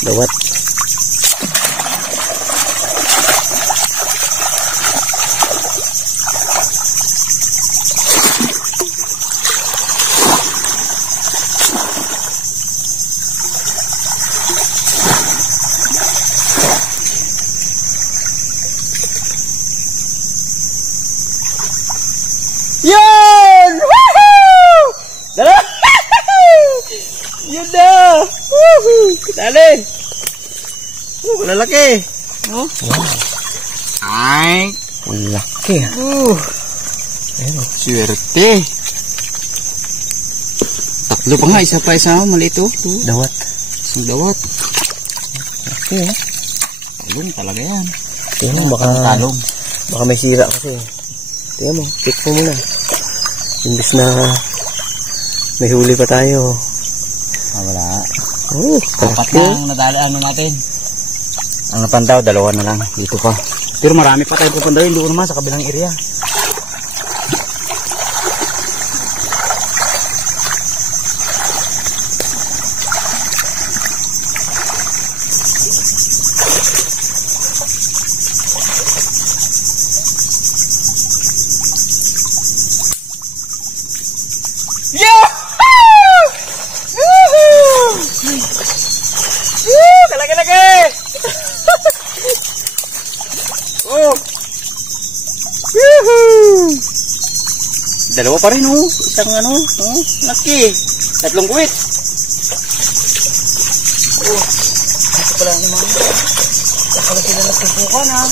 Dawat. Yun! Woohoo! Dala! Yun na! Woohoo! Dali! Lalaki! Oh? Ay! Laki. Ayun, swerte! Tatlo pa nga, isa maliit oh. Dawat. Isang dawat. Laki eh. Talong talaga yan. Tingnan mo, Talong. baka may sira kasi. Tingnan mo, pick mo muna. Imbis na may huli pa tayo. Wala. Apat lang nadali natin. Ang napandaw, dalawa na lang. Dito pa. Pero marami pa tayo pupundahin doon naman sa kabilang area. Kalaki-laki! Oh! Woohoo! Dalawa pa rin oh. Isang laki. Tatlong guwit. Oh, dito pala ang mga. Pala sila nagpupukan ha.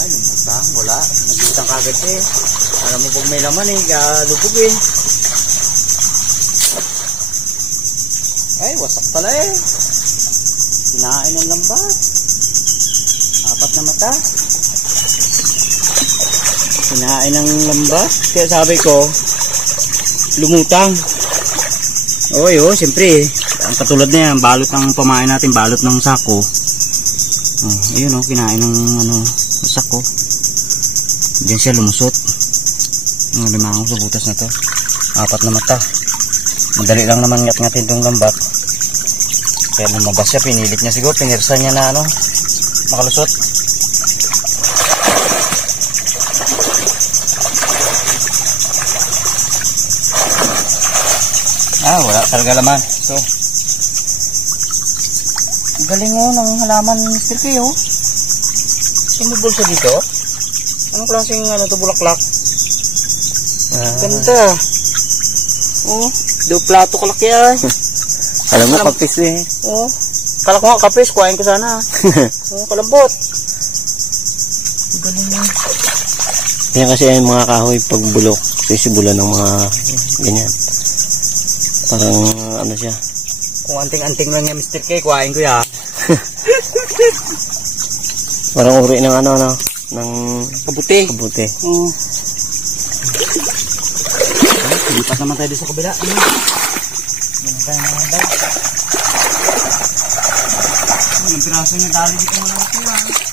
Ay, lumutang. Wala. Naglutang kagad eh. Alam mo pag may laman eh. Lubog eh. Ay, wasak pala eh. Kinain ng lambat. Apat na mata. Kinain ng lambat. Kaya sabi ko, lumutang. Oy, oh, siyempre. Ang katulad na yan, balot ng pamain natin, balot ng sako. Oh, ayun oh, kinain ng sako. Diyan siya lumusot. Limahong sa butas na to. Apat na mata. Madali lang naman ngat-ngatin tong lambat. Kaya lumabas siya, pinilit niya siguro, pinirsa niya na makalusot. Wala talaga laman. So, galing ng halaman ni Mr. K oh. Sumibol siya dito. Anong klaseng bulaklak? Ganda. Oh, do plato kalaki ay. Alam mo, kapis eh. Oh, kala ko nga kapis, kuhain ko sana. Oh, kalambot. Galing yan. Yan kasi yung mga kahoy pag bulok, sisibulan ng mga ganyan. Parang siya. Kung anting-anting lang yan Mr. K, kuhain ko ya. Parang uri ng ng kabuti. Kabuti. Lipat naman tayo sa kabila. Ganun tayo naman tayo. Ang piraso niya dali dito mo lang ito.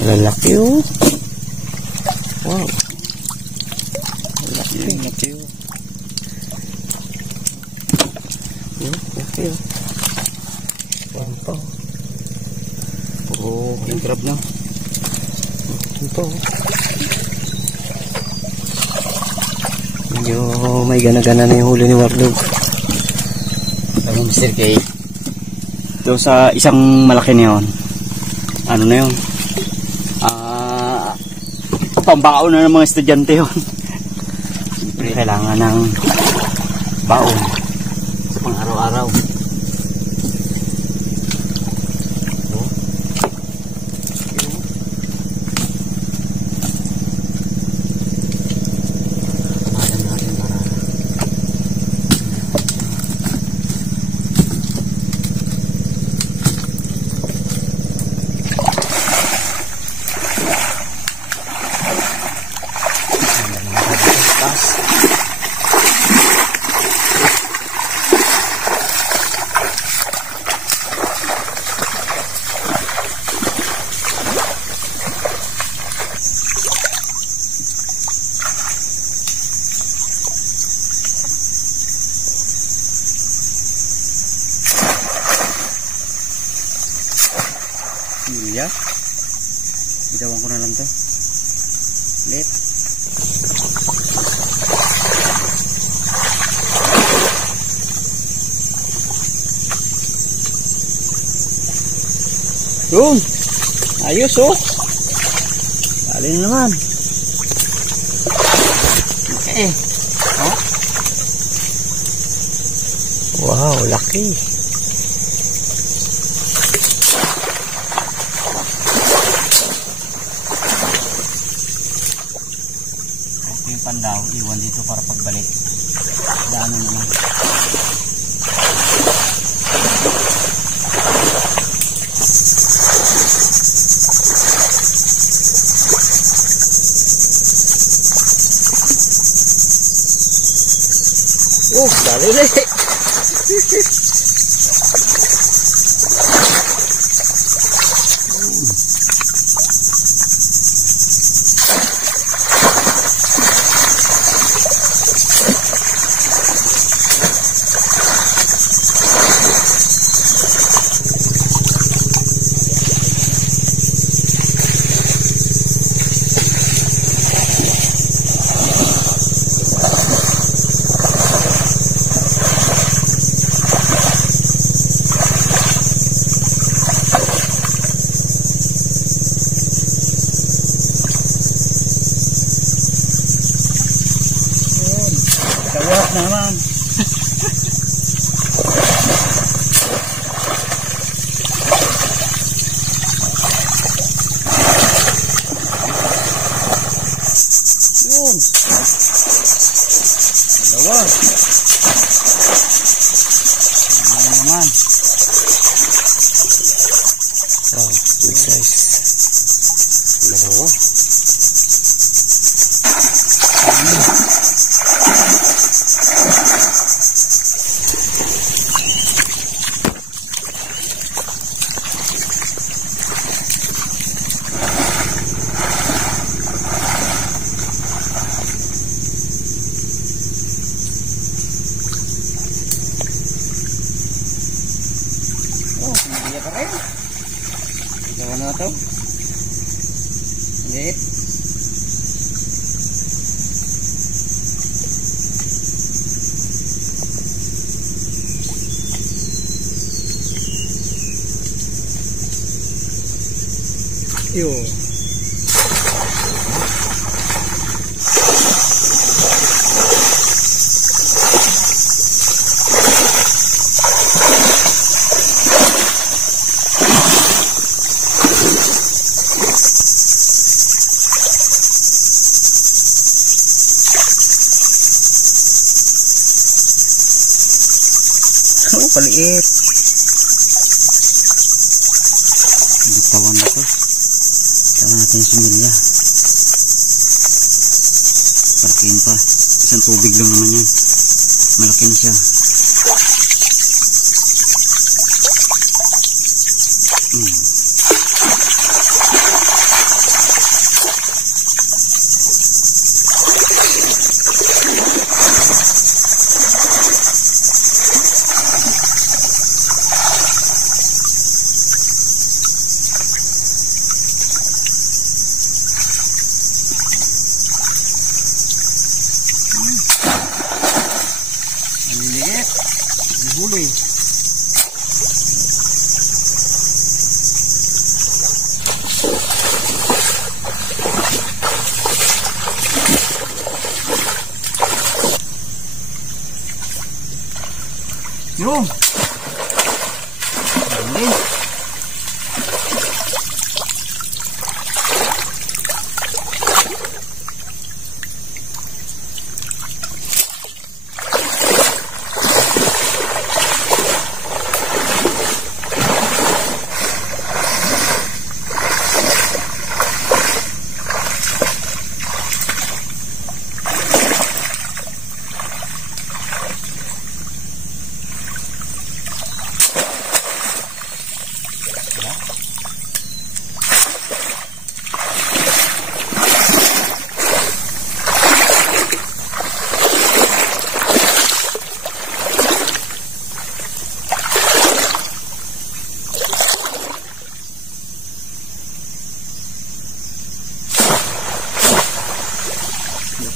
Lalaki oh. Wow. Laki oh. Laki oh. Pampa. Oh, yung crab na. Ito. Medyo may gana-gana na yung huli ni Warlog. Ayun Mr. K. Ito sa isang malaki na yun. Ano na yun? Pambaon na ng mga estudyante yun. Siyempre kailangan ng baon sa pang araw-araw. similya. Bitawan ko na lang to. Ulit. Yun. Ayos oh. Dali na naman. Okay. Oh. Wow, laki. Ito yung pandaw. Iwan dito para pagbalik. Daanan naman. Dali ulit. Kawat naman. Yun. Dalawa. Ano naman. Wow, good size. Dalawa. Oh, hindi pa rin. Ikaw na ito. Hindi. Yun. Oh, paliit. Bitawan na to. Bitawan natin yung similya. Parakin pa. Isang tubig lang naman yan. Malaki na siya. Maliliit. Huli. Yun. Huli.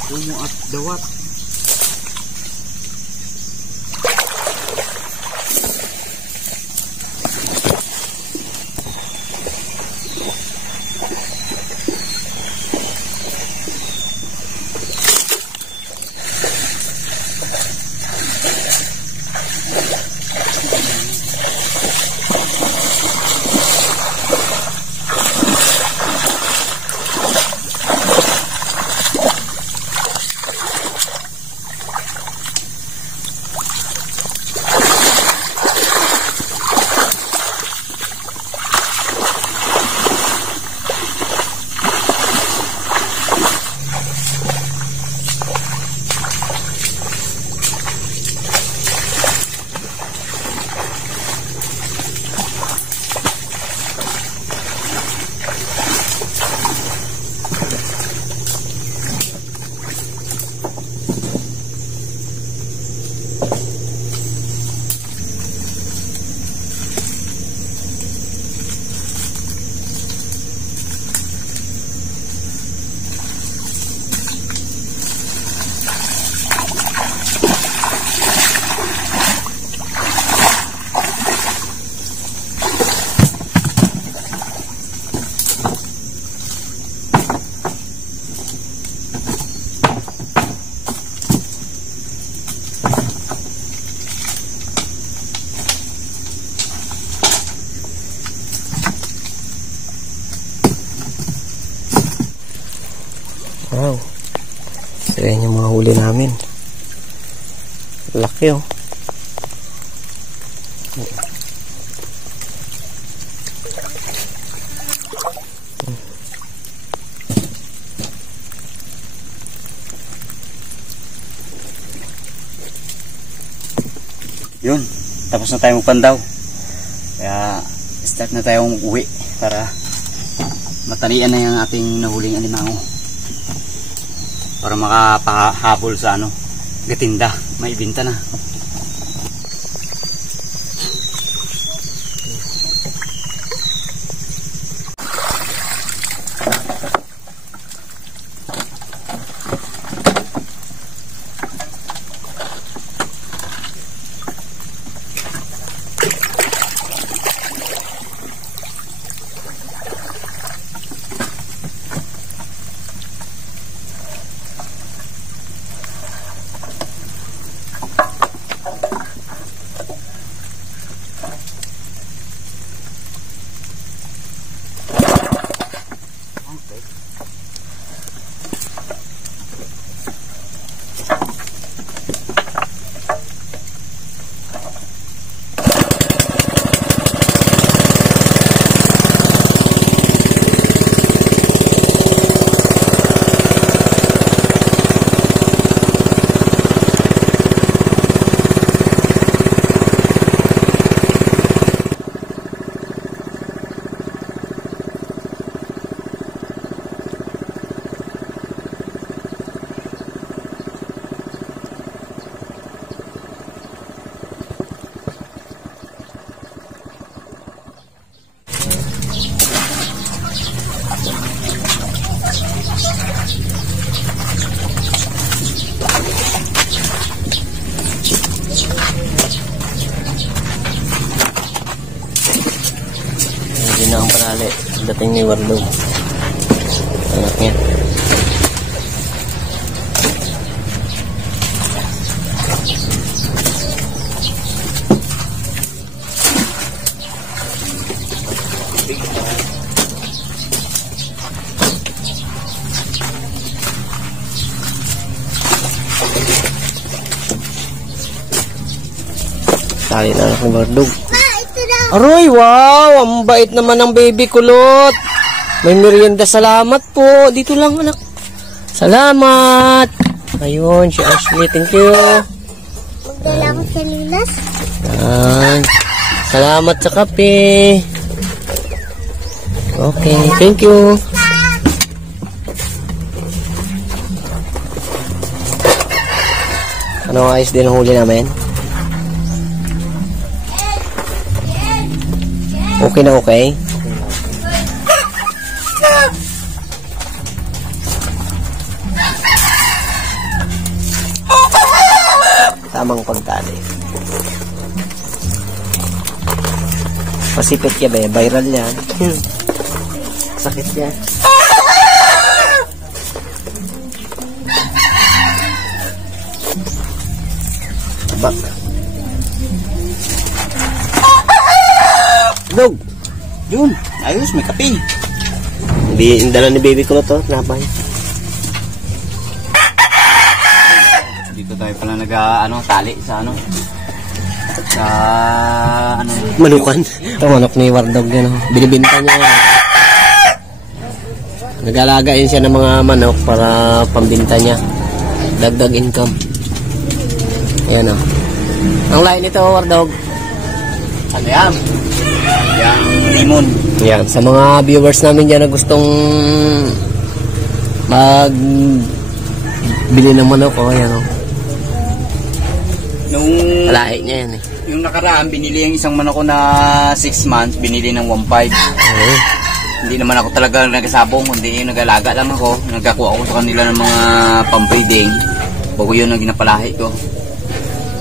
Pumo at dawat. Wow. Ayan yung mga huli namin. Laki oh. Yun, tapos na tayo magpandaw. Kaya start na tayong uwi para matalian na yung ating nahuling alimango. Para makapahabol sa gatinda, maibinta na. Ang panali dating ni Wardo anak niya. Tali na anak ni Wardo. Aroy, wow! Ang bait naman ng baby kulot. May merienda, salamat po. Dito lang, anak. Salamat. Ayun, si Ashley, thank you. Magdala ko sa lilas. Yan. Salamat sa kape. Okay, thank you. Ano ayos din ang huli namin? Okay na okay? tamang pagtali. Pasipit ya ba? Viral yan. Sakit yan. Tabak. Dog. Yun, ayos, may kape. Hindi, dala ni baby ko na to. Napay. Dito tayo pala tali sa sa Manukan. Ito, manok ni Wardog yan. Oh. Binibinta niya yan. Nag-alagain siya ng mga manok para pambinta niya. Dagdag income. Ayan o. Ang lain nito, Wardog. ano yan? Yang limon. Yan, sa mga viewers namin dyan na gustong bili ng manok, oh, yan, oh. Nung Lahi niya yan, eh. yung nakaraan, binili yung isang manok ko na 6 months, binili ng 1.5. Okay. Hindi naman ako talaga nagsabong, kundi nag-alaga lang ako. Nagkakuha ako sa kanila ng mga pampriding. Bago yun ang ginapalahi ko.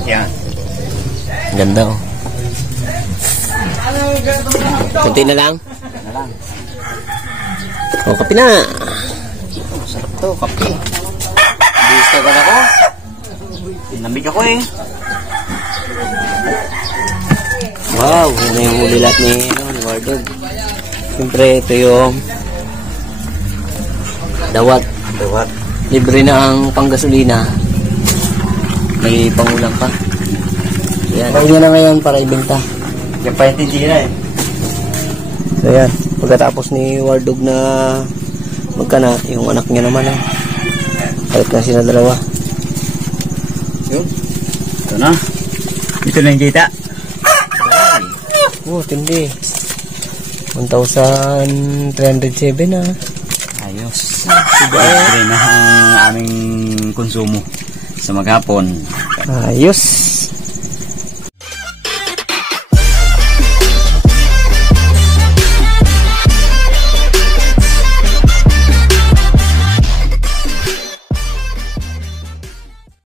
Yan. Ganda, oh. Kunti na lang. Ano lang. O, kapi na. Sarap to, kape. Gusto ka ako. Namig ako eh. Wow, yun na yung huli lahat ni Wardog. Siyempre, ito yung dawat. Libre na ang panggasolina. May pangulang pa. Yan. Pauwi na ngayon para ibenta. Yan pa yung tindira eh. So yan. Pagkatapos ni Wardog na magkana, yung anak niya naman, kahit na sila dalawa. Yun. Ito na. Ito na yung kita. Oh, tindi. 1,307 na. Ayos. Libre na ang aming konsumo sa maghapon. Ayos.